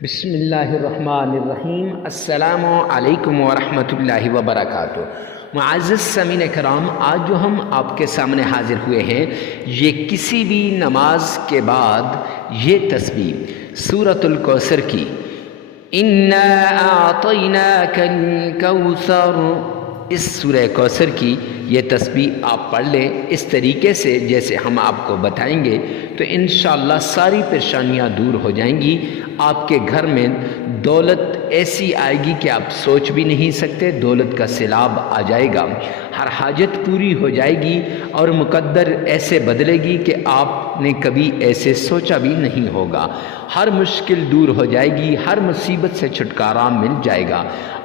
بسم اللہ الرحمن الرحیم۔ السلام علیکم ورحمۃ اللہ وبرکاتہ۔ معزز سامعین کرام، آج جو ہم آپ کے سامنے حاضر ہوئے ہیں، یہ کسی بھی نماز کے بعد یہ تسبیح سورۃ الکوثر کی اِنَّا أَعْطَيْنَاكَ الْكَوْثَرَ، اس سورہ کوثر کی یہ تسبیح آپ پڑھ لیں اس طریقے سے جیسے ہم آپ کو بتائیں گے، تو انشاءاللہ ساری پریشانیاں دور ہو جائیں گی۔ آپ کے گھر میں دولت ایسی آئے گی کہ آپ سوچ بھی نہیں سکتے، دولت کا سیلاب آ جائے گا، ہر حاجت پوری ہو جائے گی اور مقدر ایسے بدلے گی کہ آپ نے کبھی ایسے سوچا بھی نہیں ہوگا۔ ہر مشکل دور ہو جائے گی، ہر مصیبت سے چھٹکارا مل جائے گا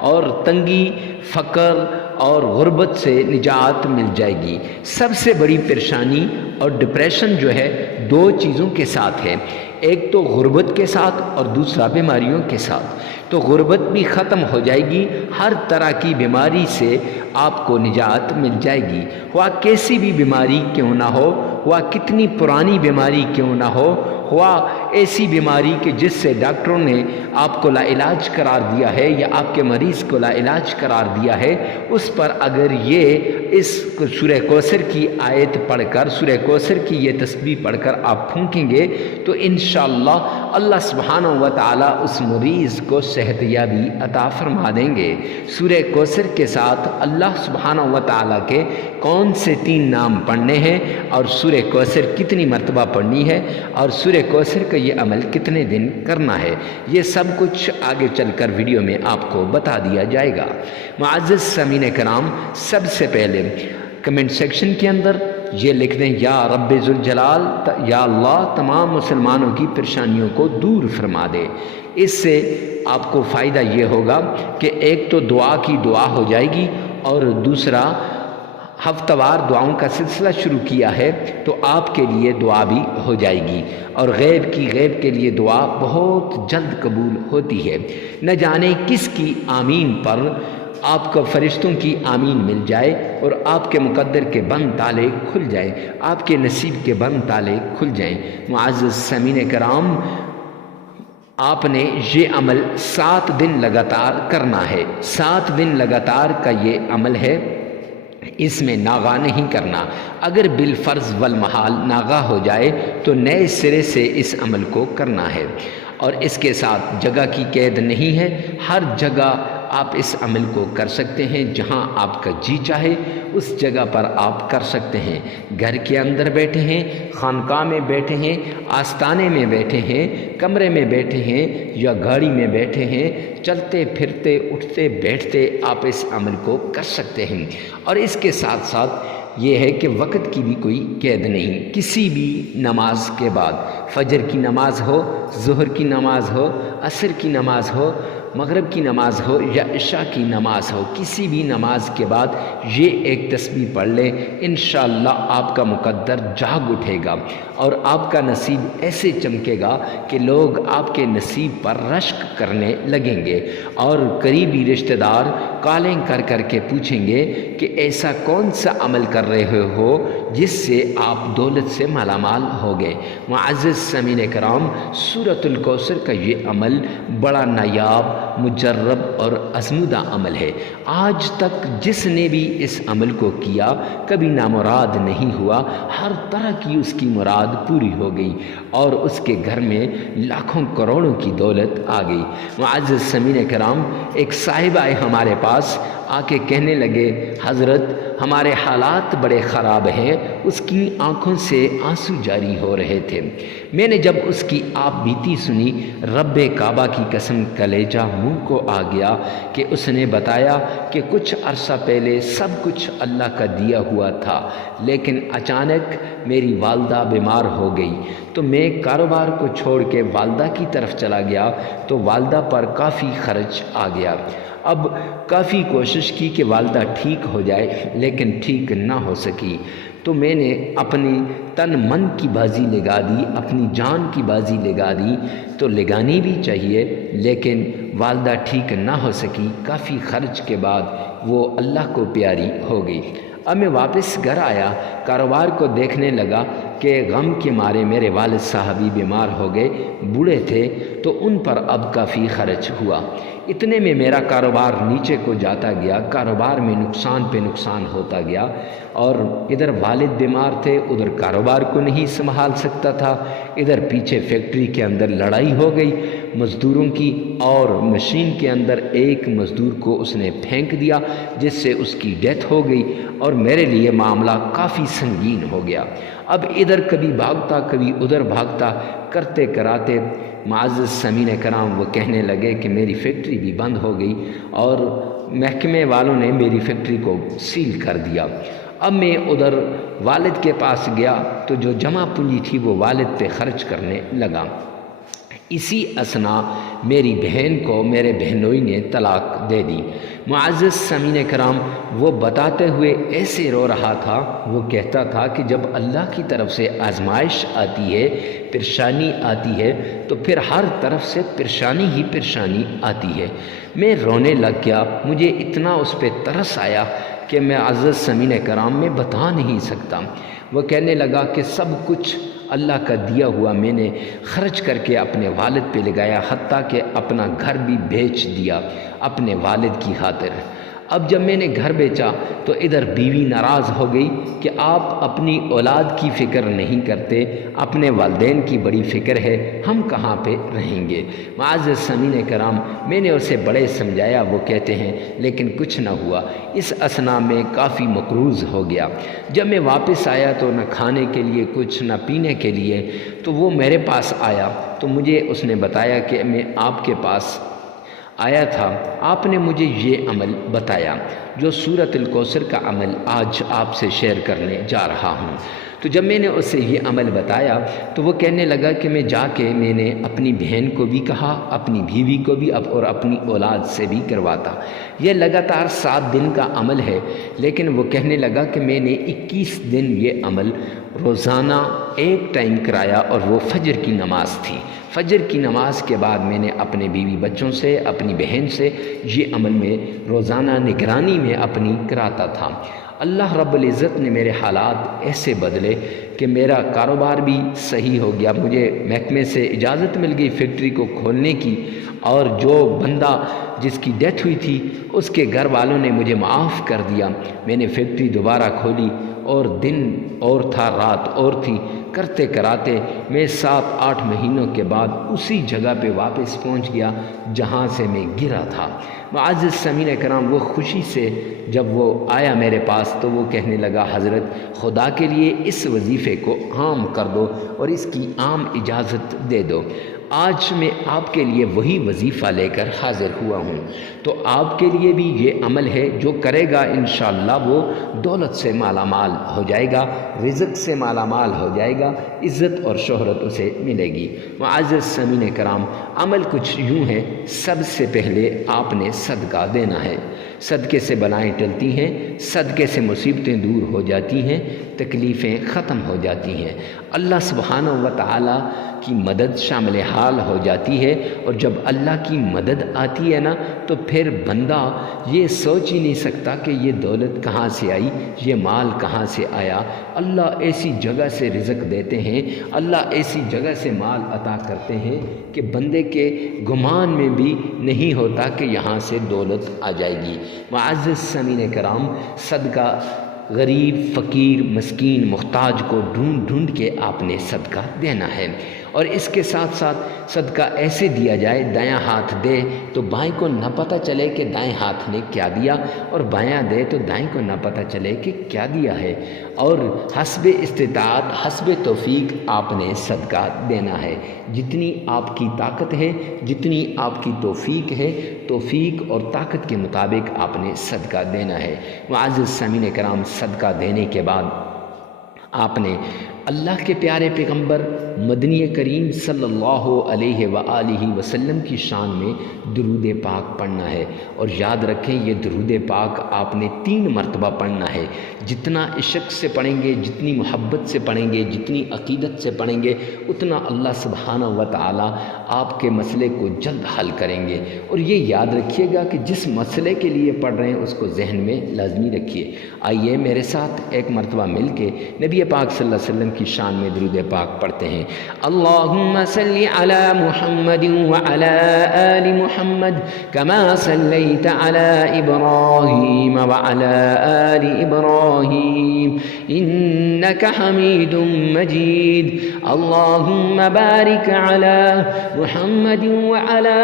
اور تنگی، فقر اور غربت سے نجات مل جائے گی۔ سب سے بڑی پریشانی اور ڈپریشن جو ہے دو چیزوں کے ساتھ ہے، ایک تو غربت کے ساتھ اور دوسرا بیماریوں کے ساتھ۔ تو غربت بھی ختم ہو جائے گی، ہر طرح کی بیماری سے آپ کو نجات مل جائے گی، ہوا کیسی بھی بیماری کیوں نہ ہو، ہوا کتنی پرانی بیماری کیوں نہ ہو، ہوا ایسی بیماری کہ جس سے ڈاکٹروں نے آپ کو لا علاج قرار دیا ہے یا آپ کے مریض کو لا علاج قرار دیا ہے، اس پر اگر یہ اس سورہ کوثر کی آیت پڑھ کر، سورہ کوثر کی یہ تسبیح پڑھ کر آپ پھونکیں گے تو انشاءاللہ اللہ سبحانہ و تعالی اس مریض کو صحت یابی عطا فرما دیں گے۔ سورہ کوثر کے ساتھ اللہ سبحانہ و تعالی کے کون سے 3 نام پڑھنے ہیں اور سورہ کوثر کتنی مرتبہ پڑھنی ہے اور سورہ کوثر کا یہ عمل کتنے دن کرنا ہے، یہ سب کچھ آگے چل کر ویڈیو میں آپ کو بتا دیا جائے گا۔ معزز سامعین کرام، سب سے پہلے کمنٹ سیکشن کے اندر یہ لکھ دیں، یا رب ذوالجلال، یا اللہ تمام مسلمانوں کی پریشانیوں کو دور فرما دے۔ اس سے آپ کو فائدہ یہ ہوگا کہ ایک تو دعا کی دعا ہو جائے گی اور دوسرا ہفتہ وار دعاؤں کا سلسلہ شروع کیا ہے تو آپ کے لیے دعا بھی ہو جائے گی، اور غیب کے لیے دعا بہت جلد قبول ہوتی ہے۔ نہ جانے کس کی آمین پر آپ کو فرشتوں کی آمین مل جائے اور آپ کے مقدر کے بند تالے کھل جائیں، آپ کے نصیب کے بند تالے کھل جائیں۔ معزز سامعین کرام، آپ نے یہ عمل 7 دن لگاتار کرنا ہے، 7 دن لگاتار کا یہ عمل ہے، اس میں ناغہ نہیں کرنا۔ اگر بالفرض والمحال ناغہ ہو جائے تو نئے سرے سے اس عمل کو کرنا ہے، اور اس کے ساتھ جگہ کی قید نہیں ہے، ہر جگہ آپ اس عمل کو کر سکتے ہیں، جہاں آپ کا جی چاہے اس جگہ پر آپ کر سکتے ہیں۔ گھر کے اندر بیٹھے ہیں، خانقاہ میں بیٹھے ہیں، آستانے میں بیٹھے ہیں، کمرے میں بیٹھے ہیں یا گاڑی میں بیٹھے ہیں، چلتے پھرتے اٹھتے بیٹھتے آپ اس عمل کو کر سکتے ہیں۔ اور اس کے ساتھ ساتھ یہ ہے کہ وقت کی بھی کوئی قید نہیں، کسی بھی نماز کے بعد، فجر کی نماز ہو، ظہر کی نماز ہو، عصر کی نماز ہو، مغرب کی نماز ہو یا عشاء کی نماز ہو، کسی بھی نماز کے بعد یہ ایک تسبیح پڑھ لیں، انشاءاللہ آپ کا مقدر جاگ اٹھے گا اور آپ کا نصیب ایسے چمکے گا کہ لوگ آپ کے نصیب پر رشک کرنے لگیں گے، اور قریبی رشتہ دار کالیں کر کر کے پوچھیں گے کہ ایسا کون سا عمل کر رہے ہو جس سے آپ دولت سے مالا مال ہو گئے۔ معزز سامعین کرام، سورۃ الکوثر کا یہ عمل بڑا نایاب، مجرب اور آزمودہ عمل ہے۔ آج تک جس نے بھی اس عمل کو کیا کبھی نامراد نہیں ہوا، ہر طرح کی اس کی مراد پوری ہو گئی اور اس کے گھر میں لاکھوں کروڑوں کی دولت آ گئی۔ معزز سامعین کرام، ایک صاحب آئے ہمارے پاس، آ کے کہنے لگے، حضرت ہمارے حالات بڑے خراب ہیں، اس کی آنکھوں سے آنسو جاری ہو رہے تھے۔ میں نے جب اس کی آپ بیتی سنی، رب کعبہ کی قسم کلیجہ منہ کو آ گیا کہ اس نے بتایا کہ کچھ عرصہ پہلے سب کچھ اللہ کا دیا ہوا تھا، لیکن اچانک میری والدہ بیمار ہو گئی تو میں کاروبار کو چھوڑ کے والدہ کی طرف چلا گیا تو والدہ پر کافی خرچ آ گیا۔ اب کافی کوشش کی کہ والدہ ٹھیک ہو جائے لیکن ٹھیک نہ ہو سکی، تو میں نے اپنی تن من کی بازی لگا دی، اپنی جان کی بازی لگا دی، تو لگانی بھی چاہیے، لیکن والدہ ٹھیک نہ ہو سکی، کافی خرچ کے بعد وہ اللہ کو پیاری ہو گئی۔ اب میں واپس گھر آیا، کاروبار کو دیکھنے لگا کہ غم کے مارے میرے والد صاحب بھی بیمار ہو گئے، بوڑھے تھے، تو ان پر اب کافی خرچ ہوا۔ اتنے میں میرا کاروبار نیچے کو جاتا گیا، کاروبار میں نقصان پہ نقصان ہوتا گیا، اور ادھر والد بیمار تھے، ادھر کاروبار کو نہیں سنبھال سکتا تھا، ادھر پیچھے فیکٹری کے اندر لڑائی ہو گئی مزدوروں کی، اور مشین کے اندر ایک مزدور کو اس نے پھینک دیا جس سے اس کی ڈیتھ ہو گئی، اور میرے لیے معاملہ کافی سنگین ہو گیا۔ اب ادھر کبھی بھاگتا کبھی ادھر بھاگتا کرتے کراتے معزز سامعین کرام وہ کہنے لگے کہ میری فیکٹری بھی بند ہو گئی اور محکمے والوں نے میری فیکٹری کو سیل کر دیا۔ اب میں ادھر والد کے پاس گیا تو جو جمع پونجی تھی وہ والد پہ خرچ کرنے لگا۔ اسی اثنا میری بہن کو میرے بہنوئی نے طلاق دے دی۔ معزز سامعین کرام وہ بتاتے ہوئے ایسے رو رہا تھا، وہ کہتا تھا کہ جب اللہ کی طرف سے آزمائش آتی ہے، پریشانی آتی ہے، تو پھر ہر طرف سے پریشانی ہی پریشانی آتی ہے۔ میں رونے لگ گیا، مجھے اتنا اس پہ ترس آیا کہ میں معزز سامعین کرام میں بتا نہیں سکتا۔ وہ کہنے لگا کہ سب کچھ اللہ کا دیا ہوا میں نے خرچ کر کے اپنے والد پہ لگایا، حتیٰ کہ اپنا گھر بھی بیچ دیا اپنے والد کی خاطر۔ اب جب میں نے گھر بیچا تو ادھر بیوی ناراض ہو گئی کہ آپ اپنی اولاد کی فکر نہیں کرتے، اپنے والدین کی بڑی فکر ہے، ہم کہاں پہ رہیں گے۔ معزز سامعین کرام میں نے اسے بڑے سمجھایا، وہ کہتے ہیں لیکن کچھ نہ ہوا۔ اس اثنا میں کافی مقروض ہو گیا۔ جب میں واپس آیا تو نہ کھانے کے لیے کچھ نہ پینے کے لیے، تو وہ میرے پاس آیا تو مجھے اس نے بتایا کہ میں آپ کے پاس آیا تھا، آپ نے مجھے یہ عمل بتایا جو سورۃ الکوثر کا عمل آج آپ سے شیئر کرنے جا رہا ہوں۔ تو جب میں نے اسے یہ عمل بتایا تو وہ کہنے لگا کہ میں جا کے میں نے اپنی بہن کو بھی کہا، اپنی بیوی کو بھی اور اپنی اولاد سے بھی کرواتا۔ یہ لگاتار 7 دن کا عمل ہے، لیکن وہ کہنے لگا کہ میں نے 21 دن یہ عمل روزانہ ایک ٹائم کرایا، اور وہ فجر کی نماز تھی۔ فجر کی نماز کے بعد میں نے اپنے بیوی بچوں سے، اپنی بہن سے یہ عمل میں روزانہ نگرانی میں اپنی کراتا تھا۔ اللہ رب العزت نے میرے حالات ایسے بدلے کہ میرا کاروبار بھی صحیح ہو گیا، مجھے محکمے سے اجازت مل گئی فیکٹری کو کھولنے کی، اور جو بندہ جس کی ڈیتھ ہوئی تھی اس کے گھر والوں نے مجھے معاف کر دیا۔ میں نے فیکٹری دوبارہ کھولی، اور دن اور تھا رات اور تھی، کرتے کراتے میں 7-8 مہینوں کے بعد اسی جگہ پہ واپس پہنچ گیا جہاں سے میں گرا تھا۔ معزز سامعین کرام وہ خوشی سے جب وہ آیا میرے پاس تو وہ کہنے لگا حضرت خدا کے لیے اس وظیفے کو عام کر دو اور اس کی عام اجازت دے دو۔ آج میں آپ کے لیے وہی وظیفہ لے کر حاضر ہوا ہوں، تو آپ کے لیے بھی یہ عمل ہے، جو کرے گا انشاءاللہ وہ دولت سے مالا مال ہو جائے گا، رزق سے مالا مال ہو جائے گا، عزت اور شہرت اسے ملے گی۔ معزز سامعین کرام عمل کچھ یوں ہے، سب سے پہلے آپ نے صدقہ دینا ہے۔ صدقے سے بلائیں ٹلتی ہیں، صدقے سے مصیبتیں دور ہو جاتی ہیں، تکلیفیں ختم ہو جاتی ہیں، اللہ سبحانہ و تعالی کی مدد شامل حال ہو جاتی ہے۔ اور جب اللہ کی مدد آتی ہے نا تو پھر بندہ یہ سوچ ہی نہیں سکتا کہ یہ دولت کہاں سے آئی، یہ مال کہاں سے آیا۔ اللہ ایسی جگہ سے رزق دیتے ہیں، اللہ ایسی جگہ سے مال عطا کرتے ہیں کہ بندے کے گمان میں بھی نہیں ہوتا کہ یہاں سے دولت آ جائے گی۔ معزز سامعین کرام صدقہ غریب، فقیر، مسکین، محتاج کو ڈھونڈ ڈھونڈ کے آپ نے صدقہ دینا ہے، اور اس کے ساتھ ساتھ صدقہ ایسے دیا جائے دایاں ہاتھ دے تو بائیں کو نہ پتہ چلے کہ دائیں ہاتھ نے کیا دیا، اور بایاں دے تو دائیں کو نہ پتہ چلے کہ کیا دیا ہے، اور حسب استطاعت حسب توفیق آپ نے صدقہ دینا ہے۔ جتنی آپ کی طاقت ہے، جتنی آپ کی توفیق ہے، توفیق اور طاقت کے مطابق آپ نے صدقہ دینا ہے۔ معزز سامعین کرام صدقہ دینے کے بعد آپ نے اللہ کے پیارے پیغمبر مدنی کریم صلی اللہ علیہ وآلہ وسلم کی شان میں درود پاک پڑھنا ہے، اور یاد رکھیں یہ درود پاک آپ نے 3 مرتبہ پڑھنا ہے۔ جتنا عشق سے پڑھیں گے، جتنی محبت سے پڑھیں گے، جتنی عقیدت سے پڑھیں گے، اتنا اللہ سبحانہ و تعالی آپ کے مسئلے کو جلد حل کریں گے۔ اور یہ یاد رکھیے گا کہ جس مسئلے کے لیے پڑھ رہے ہیں اس کو ذہن میں لازمی رکھیے۔ آئیے میرے ساتھ ایک مرتبہ مل کے نبی پاک صلی اللہ علیہ وسلم کی شان میں درود پاک پڑھتے ہیں۔ اللہم صلی علی محمد وعلی آل محمد کما صلیت علی ابراہیم وعلی آل ابراہیم انک حمید مجید۔ اللہم بارک علی محمد وعلی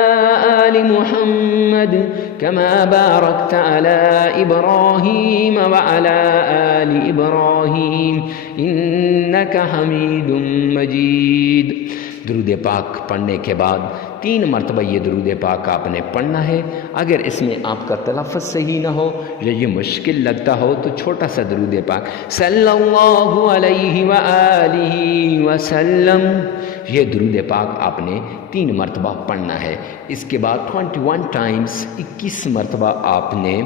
آل محمد کما بارکت علی ابراہیم وعلی آل ابراہیم انک حمید مجید۔ درود پاک پڑھنے کے بعد 3 مرتبہ یہ درود پاک آپ نے پڑھنا ہے۔ اگر اس میں آپ کا تلفظ صحیح نہ ہو یا یہ مشکل لگتا ہو تو چھوٹا سا درود پاک صلی اللہ علیہ وآلہ وسلم، یہ درود پاک آپ نے 3 مرتبہ پڑھنا ہے۔ اس کے بعد 21 ٹائمز 21 مرتبہ آپ نے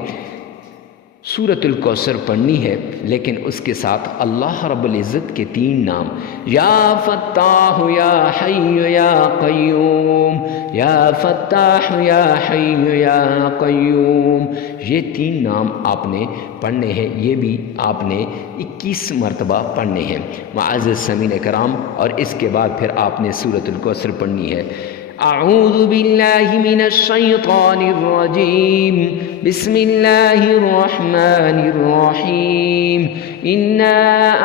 سورۃ الکوثر پڑھنی ہے، لیکن اس کے ساتھ اللہ رب العزت کے 3 نام یا فتاح یا حی یا قیوم، یا فتاح یا حی یا قیوم، یہ 3 نام آپ نے پڑھنے ہیں۔ یہ بھی آپ نے 21 مرتبہ پڑھنے ہیں معزز سامعین کرام، اور اس کے بعد پھر آپ نے سورۃ الکوثر پڑھنی ہے۔ اعوذ باللہ من الشیطان الرجیم، بسم اللہ الرحمن الرحیم، انا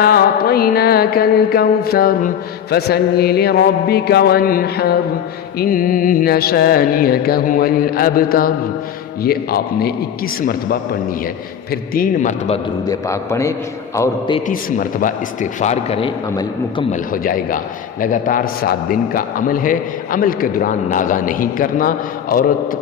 اعطیناک الکوثر فصل لربک وانحر ان شانئک هو الابتر۔ یہ آپ نے 21 مرتبہ پڑھنی ہے۔ پھر 3 مرتبہ درود پاک پڑھیں اور 33 مرتبہ استغفار کریں، عمل مکمل ہو جائے گا۔ لگاتار 7 دن کا عمل ہے۔ عمل کے دوران ناغہ نہیں کرنا۔ عورت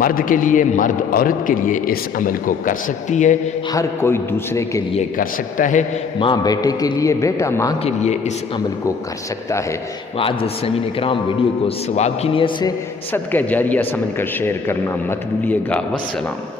مرد کے لیے، مرد عورت کے لیے اس عمل کو کر سکتی ہے، ہر کوئی دوسرے کے لیے کر سکتا ہے، ماں بیٹے کے لیے، بیٹا ماں کے لیے اس عمل کو کر سکتا ہے۔ معزز سامعین اکرام، ویڈیو کو ثواب کی نیت سے صدقہ جاریہ سمجھ کر شیئر کرنا مت بھولیے گا۔ والسلام۔